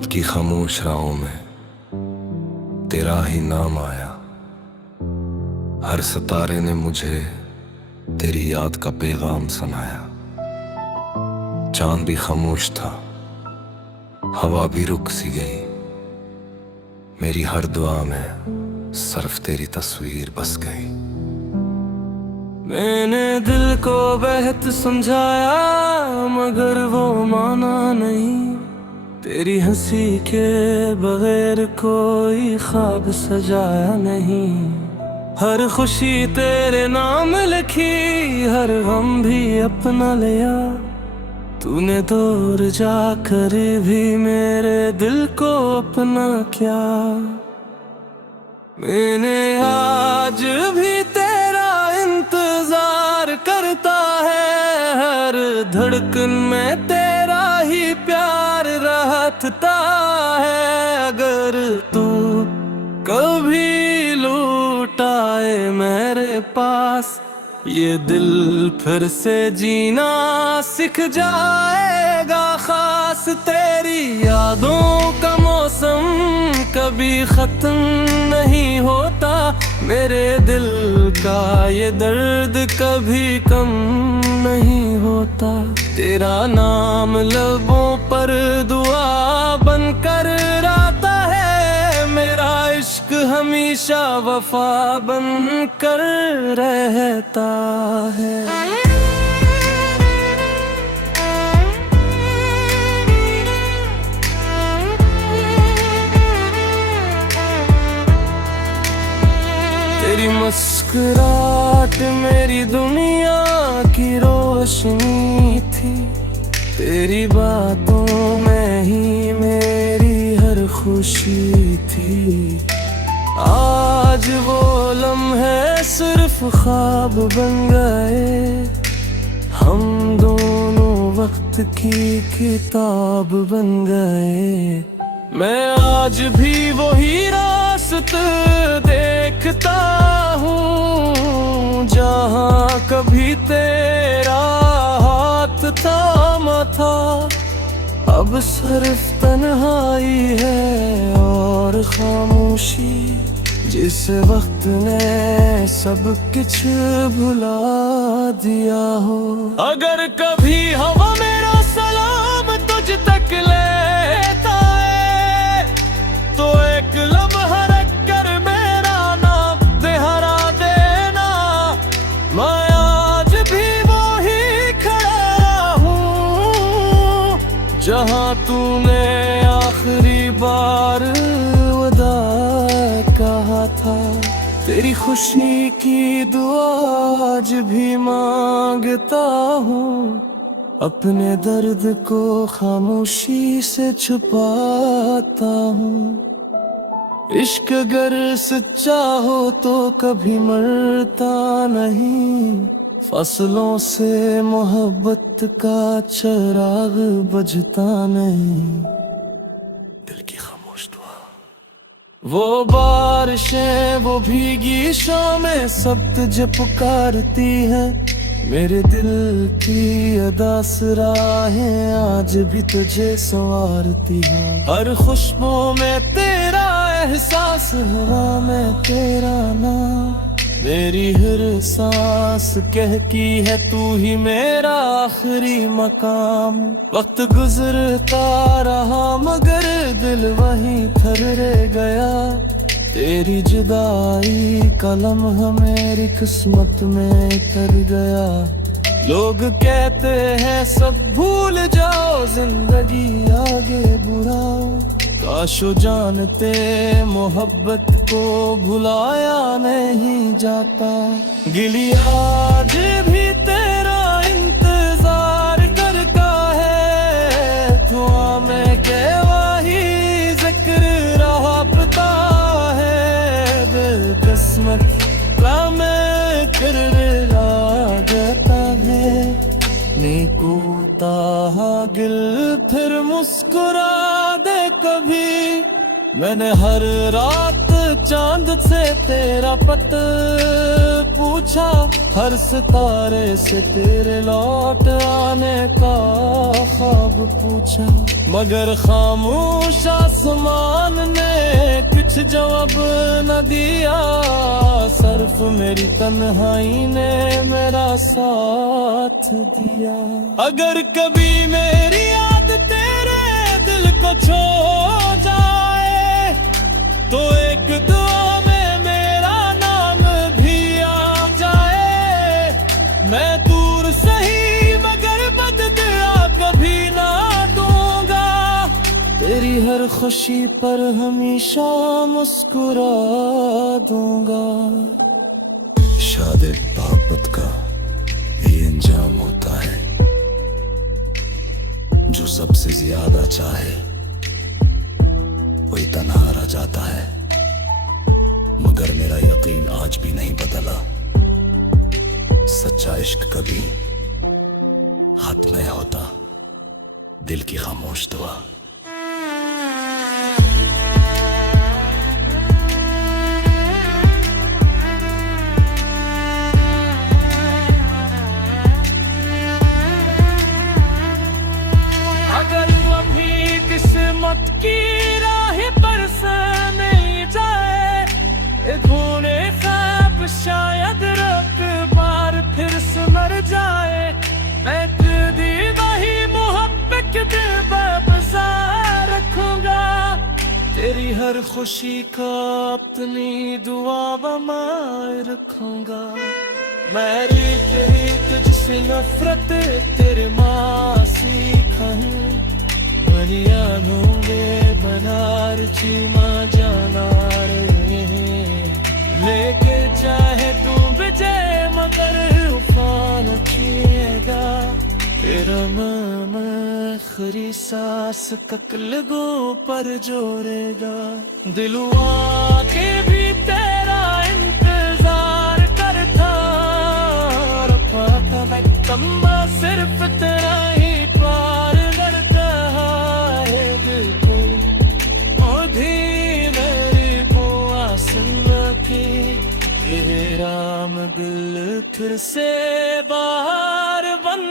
रात की खामोश राहों में तेरा ही नाम आया। हर सितारे ने मुझे तेरी याद का पैगाम सुनाया। चांद भी खामोश था, हवा भी रुक सी गई। मेरी हर दुआ में सिर्फ तेरी तस्वीर बस गई। मैंने दिल को बेहद समझाया मगर वो माना नहीं। तेरी हंसी के बगैर कोई ख्वाब सजाया नहीं। हर खुशी तेरे नाम लिखी, हर गम भी अपना लिया। तूने दूर जाकर भी मेरे दिल को अपना किया। मैंने आज भी तेरा इंतजार करता है। हर धड़कन में तेरा ही प्यार रहता है। अगर तू कभी लौट आए मेरे पास, ये दिल फिर से जीना सीख जाएगा। खास तेरी यादों का मौसम कभी खत्म नहीं होता। मेरे दिल का ये दर्द कभी कम नहीं होता। तेरा नाम लबों पर दुआ बनकर आता है। मेरा इश्क हमेशा वफा बनकर रहता है। तेरी मुस्कुराहट मेरी दुनिया की रोशनी थी। तेरी बातों में ही मेरी हर खुशी थी। आज वो लम्हे सिर्फ ख्वाब बन गए। हम दोनों वक्त की किताब बन गए। मैं आज भी वही रास्ते देखता हूँ जहाँ कभी तेरा हाथ थामा था। अब सिर्फ तन्हाई है और खामोशी, जिस वक्त ने सब कुछ भुला दिया हो। अगर कभी हवा मेरा सलाम तुझ तक लेता है, तो एक लम्हा रख कर मेरा नाम दोहरा देना। मैं आज भी वही खड़ा हूँ जहाँ तूने आखिरी बार वदा कहा था। तेरी खुशी की दुआ आज भी मांगता हूँ। अपने दर्द को खामोशी से छुपाता हूँ। इश्क अगर सच्चा हो तो कभी मरता नहीं। फसलों से मोहब्बत का चिराग बुझता नहीं। दिल की खामोश दुआ, वो बारिशें वो भीगी शामें सब तुझे पुकारती है। मेरे दिल की अदास राहें आज भी तुझे संवारती हैं। हर खुशबू में तेरा एहसास, हवा में तेरा नाम। मेरी हर सांस कहती है तू ही मेरा आखिरी मकाम। वक्त गुजरता रहा मगर दिल वहीं ठहर गया। तेरी जुदाई का लम्हा मेरी किस्मत में कर गया। लोग कहते हैं सब भूल जाओ, जिंदगी आगे बढ़ाओ। काशो जानते मोहब्बत को भुलाया नहीं जाता। गिली आज भी तेरा इंतजार करता है। दुआ में के वही जिक्र रहा पता है। किस्मत में कर जाता है। निकोता गिल फिर मुस्कुरा दे कभी। मैंने हर रात चांद से तेरा पत पूछा, हर सितारे से तेरे लौट आने का ख्वाब पूछा, मगर खामोश आसमान ने कुछ जवाब न दिया। सिर्फ मेरी तन्हाई ने मेरा साथ दिया। अगर कभी मेरी याद तेरे दिल को छू जाए तो एक दुआ में मेरा नाम भी आ जाए। मैं दूर सही मगर बदला कभी ना दूंगा, तेरी हर खुशी पर हमेशा मुस्कुरा दूंगा। शादी मोहब्बत का ये अंजाम होता है, जो सबसे ज्यादा चाहे वही तन्हा रह जाता है। मगर मेरा यकीन आज भी नहीं बदला, सच्चा इश्क कभी खत्म नहीं होता। दिल की खामोश दुआ। अगर अभी किस्मत की राह पर से नहीं जाए, धोने ख्वाब शायद रात बार फिर से मर जाए। मैं तेरी वही मोहब्बत के बाजार रखूंगा, तेरी हर खुशी का अपनी दुआ बनाए रखूंगा। मेरी तेरी तुझसे नफरत तेरे मासी कहूँ, मरिया होंगे बनारसी माँ जाना रहे हैं। लेके चाहे तू विजय मगर उफान किएगा, तेरा मन आखिरी सांस तक लगो पर जोड़ेगा। दिलवा के भी तेरा इंतजार करता, रफा मैं तम्बा सिर्फ तेरा ही प्यार करता है। दिल को मोधी मेरी को आसन रखी, तेरा दिल फिर से बाहर बन